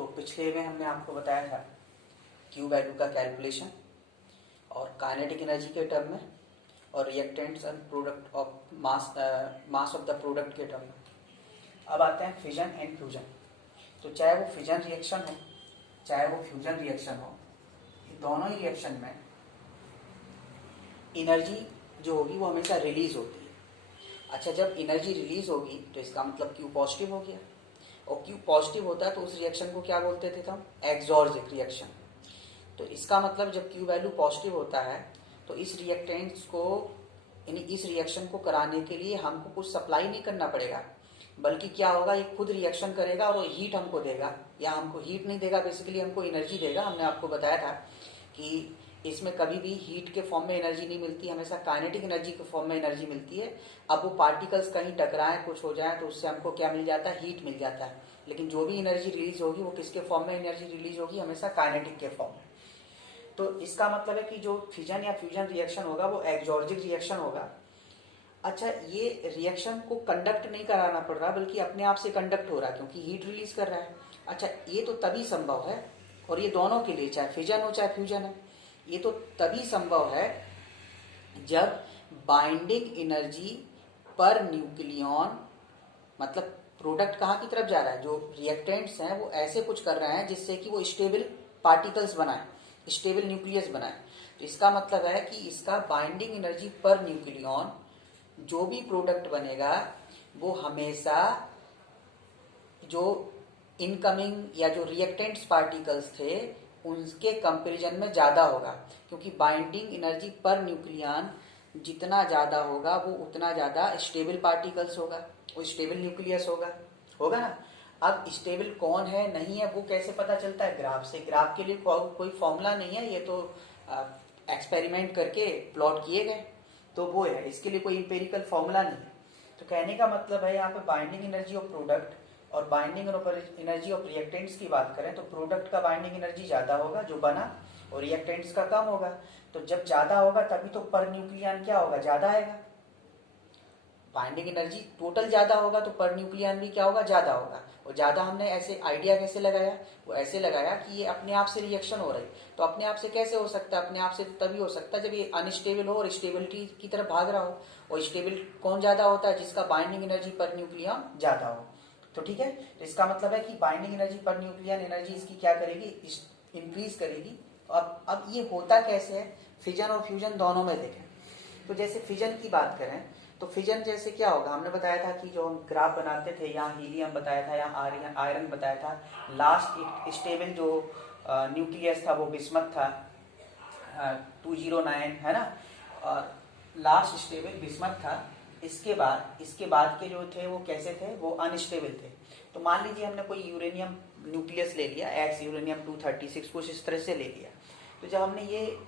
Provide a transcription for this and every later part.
तो पिछले में हमने आपको बताया था क्यू वैल्यू का कैलकुलेशन और काइनेटिक एनर्जी के टर्म में और reactants and product of mass of the product के टर्म में। अब आते हैं फिजन एंड फ्यूजन। तो चाहे वो फिजन रिएक्शन हो चाहे वो फ्यूजन रिएक्शन हो, दोनों ही रिएक्शन में एनर्जी जो होगी वो हमेशा रिलीज होती है। अच्छा, जब एनर्जी रिलीज होगी तो इसका मतलब क्यू पॉजिटिव हो गया, और क्यू पॉजिटिव होता है तो उस रिएक्शन को क्या बोलते थे हम? एक्सॉर्जिक रिएक्शन। तो इसका मतलब जब क्यू वैल्यू पॉजिटिव होता है तो इस रिएक्टेंट्स को यानी इस रिएक्शन को कराने के लिए हमको कुछ सप्लाई नहीं करना पड़ेगा, बल्कि क्या होगा, ये खुद रिएक्शन करेगा और हीट हमको देगा, या हमको हीट नहीं देगा, बेसिकली हमको एनर्जी देगा। हमने आपको बताया था कि इसमें कभी भी हीट के फॉर्म में एनर्जी नहीं मिलती, हमेशा काइनेटिक एनर्जी के फॉर्म में एनर्जी मिलती है। अब वो पार्टिकल्स कहीं टकराएं, कुछ हो जाए, तो उससे हमको क्या मिल जाता है? हीट मिल जाता है। लेकिन जो भी एनर्जी रिलीज होगी वो किसके फॉर्म में एनर्जी रिलीज होगी? हमेशा काइनेटिक के फॉर्म में। तो इसका मतलब है कि जो फिजन या फ्यूजन रिएक्शन होगा वो एक्सॉर्जिक रिएक्शन होगा। अच्छा, ये रिएक्शन को कंडक्ट नहीं कराना पड़ रहा, बल्कि अपने आप से कंडक्ट हो रहा है क्योंकि हीट रिलीज कर रहा है। अच्छा, ये तो तभी संभव है, और ये दोनों के लिए, चाहे फिजन हो चाहे फ्यूजन है, ये तो तभी संभव है जब बाइंडिंग एनर्जी पर न्यूक्लियन, मतलब प्रोडक्ट कहाँ की तरफ जा रहा है, जो रिएक्टेंट्स हैं वो ऐसे कुछ कर रहे हैं जिससे कि वो स्टेबल पार्टिकल्स बनाए, स्टेबल न्यूक्लियस बनाए। तो इसका मतलब है कि इसका बाइंडिंग एनर्जी पर न्यूक्लियन, जो भी प्रोडक्ट बनेगा वो हमेशा जो इनकमिंग या जो रिएक्टेंट्स पार्टिकल्स थे उनके कंपैरिजन में ज़्यादा होगा, क्योंकि बाइंडिंग एनर्जी पर न्यूक्लियन जितना ज़्यादा होगा वो उतना ज़्यादा स्टेबल पार्टिकल्स होगा, वो स्टेबल न्यूक्लियस होगा ना। अब स्टेबल कौन है नहीं है वो कैसे पता चलता है? ग्राफ से। ग्राफ के लिए कोई फॉर्मूला नहीं है, ये तो एक्सपेरिमेंट करके प्लॉट किए गए, तो वो है, इसके लिए कोई इंपेरिकल फॉर्मूला नहीं है। तो कहने का मतलब है यहाँ पे बाइंडिंग एनर्जी ऑफ प्रोडक्ट और बाइंडिंग एनर्जी ऑफ रिएक्टेंट्स की बात करें तो प्रोडक्ट का बाइंडिंग एनर्जी ज्यादा होगा जो बना, और रिएक्टेंट्स का कम होगा। तो जब ज्यादा होगा तभी तो पर न्यूक्लियन क्या होगा? ज्यादा आएगा। बाइंडिंग एनर्जी टोटल ज्यादा होगा तो पर न्यूक्लियन भी क्या होगा? ज्यादा होगा। और ज्यादा हमने ऐसे आइडिया कैसे लगाया? वो ऐसे लगाया कि ये अपने आप से रिएक्शन हो रही, तो अपने आप से कैसे हो सकता है? अपने आप से तभी हो सकता है जब ये अनस्टेबल हो और स्टेबिलिटी की तरफ भाग रहा हो। और स्टेबल कौन ज्यादा होता है? जिसका बाइंडिंग एनर्जी पर न्यूक्लियन ज्यादा हो। तो ठीक है, तो इसका मतलब है कि binding energy per nucleon energy इसकी क्या करेगी? इंक्रीज करेगी। अब ये होता कैसे है? फिजन और फ्यूजन दोनों में देखें तो जैसे फिजन की बात करें तो फिजन जैसे क्या होगा? हमने बताया था कि जो हम ग्राफ बनाते थे, यहाँ हीलियम बताया था, यहाँ आयरन बताया था, लास्ट स्टेबल जो न्यूक्लियस था वो बिस्मथ था, 209 है ना, और लास्ट स्टेबल बिस्मथ था। इसके बाद के जो थे वो कैसे थे? वो अनस्टेबल थे। तो मान लीजिए हमने कोई यूरेनियम न्यूक्लियस ले लिया, एक्स यूरेनियम 236 कुछ इस तरह से ले लिया। तो जब हमने ये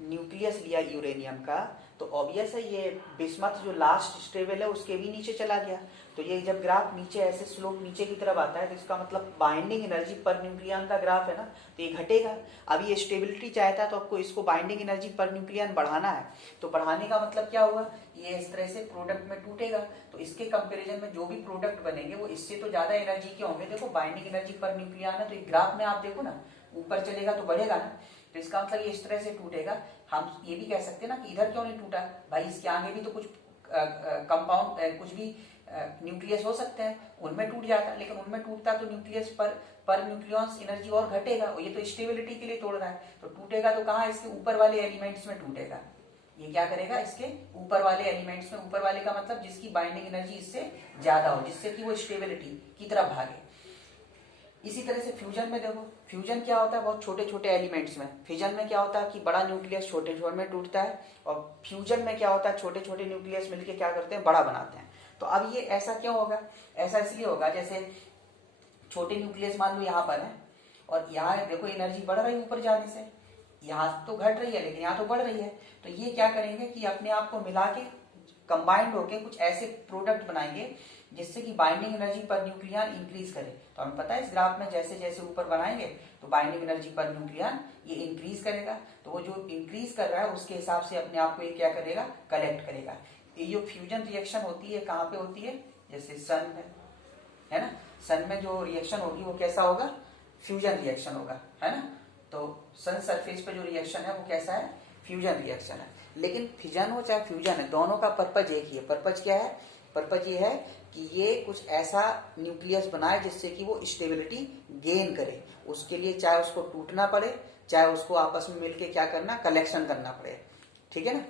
न्यूक्लियस लिया यूरेनियम का, तो ऑब्वियस है ये बिस्मथ जो लास्ट स्टेबल है उसके भी नीचे चला गया। तो ये जब ग्राफ नीचे ऐसे स्लोप नीचे की तरफ आता है तो इसका मतलब बाइंडिंग एनर्जी पर न्यूक्लियन का ग्राफ है ना, तो ये घटेगा। अब ये स्टेबिलिटी चाहता है तो आपको इसको बाइंडिंग एनर्जी पर न्यूक्लियन बढ़ाना है, तो बढ़ाने का मतलब क्या होगा? ये इस तरह से प्रोडक्ट में टूटेगा। तो इसके कंपेरिजन में जो भी प्रोडक्ट बनेंगे वो इससे तो ज्यादा एनर्जी के होंगे। देखो बाइंडिंग एनर्जी पर न्यूक्लियन है तो एक ग्राफ में आप देखो ना, ऊपर चलेगा तो बढ़ेगा ना, तो इसका मतलब ये इस तरह से टूटेगा। हम ये भी कह सकते हैं ना कि इधर क्यों नहीं टूटा भाई, इसके आगे भी तो कुछ कंपाउंड कुछ भी न्यूक्लियस हो सकते हैं, उनमें टूट जाता, लेकिन उनमें टूटता तो न्यूक्लियस पर न्यूक्लियस एनर्जी और घटेगा, और ये तो स्टेबिलिटी के लिए तोड़ रहा है। तो टूटेगा तो कहाँ? इसके ऊपर वाले एलिमेंट्स में टूटेगा। ये क्या करेगा? इसके ऊपर वाले एलिमेंट्स में, ऊपर वाले का मतलब जिसकी बाइंडिंग एनर्जी इससे ज्यादा हो, जिससे कि वो स्टेबिलिटी की तरफ भागे। इसी तरह से फ्यूजन में देखो, फ्यूजन क्या होता है? बहुत छोटे छोटे एलिमेंट्स में। फिजन में क्या होता है कि बड़ा न्यूक्लियस छोटे छोटे में टूटता है, और फ्यूजन में क्या होता है? छोटे छोटे न्यूक्लियस मिलके क्या करते हैं? बड़ा बनाते हैं। तो अब ये ऐसा क्यों होगा? ऐसा इसलिए होगा जैसे छोटे न्यूक्लियस मान लो यहाँ पर है, और यहाँ देखो एनर्जी बढ़ रही है ऊपर जाने से, यहाँ तो घट रही है लेकिन यहाँ तो बढ़ रही है। तो ये क्या करेंगे कि अपने आप को मिला के कंबाइंड होके कुछ ऐसे प्रोडक्ट बनाएंगे जिससे कि binding energy per nucleon increase करे। तो हमें पता है इस ग्राफ में जैसे जैसे ऊपर बनाएंगे तो बाइंडिंग एनर्जी पर न्यूक्लियन ये इंक्रीज करेगा, तो वो जो इंक्रीज कर रहा है उसके हिसाब से अपने आप को ये क्या करेगा? कलेक्ट करेगा। ये जो फ्यूजन रिएक्शन होती है कहाँ पे होती है? जैसे सन है ना, सन में जो रिएक्शन होगी वो कैसा होगा, फ्यूजन रिएक्शन होगा, है ना। तो सन सरफेस पे जो रिएक्शन है वो कैसा है, फ्यूजन रिएक्शन है। लेकिन फिजन हो चाहे फ्यूजन है, दोनों का पर्पज एक ही है। पर्पज क्या है, पर्पज ये है कि ये कुछ ऐसा न्यूक्लियस बनाए जिससे कि वो स्टेबिलिटी गेन करे। उसके लिए चाहे उसको टूटना पड़े, चाहे उसको आपस में मिलके क्या करना, कलेक्शन करना पड़े, ठीक है ना।